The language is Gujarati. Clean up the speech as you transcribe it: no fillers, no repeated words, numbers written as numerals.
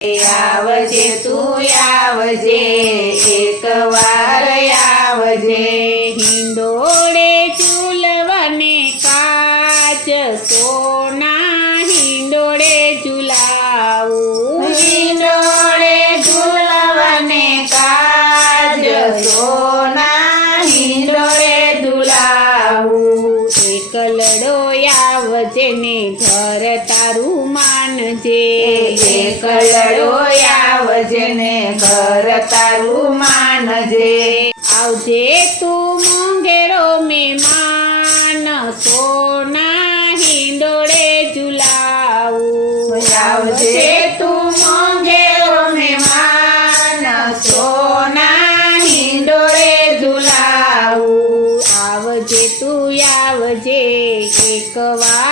આવજે તું આવજે, એકવાર આવજે. હિંડોળે ઝૂલવાને કાચ સોના હિંડોળે ઝૂલાવું. હિંડોળે ઝૂલવાને કાજ સોના હિંડોળે ઝૂલાવું. એકલડો આવજે ને ઘર તારું માનજે. એકલડો આવજે ને ઘર તારું માનજે. આવજે તું મોંઘેરો મહેમાન સોના હિંડોળે ઝૂલાવું. આવજે તું મોંઘેરો મહેમાન સોના હિંડોળે ઝૂલાવું. આવજે તું આવજે, એકવાર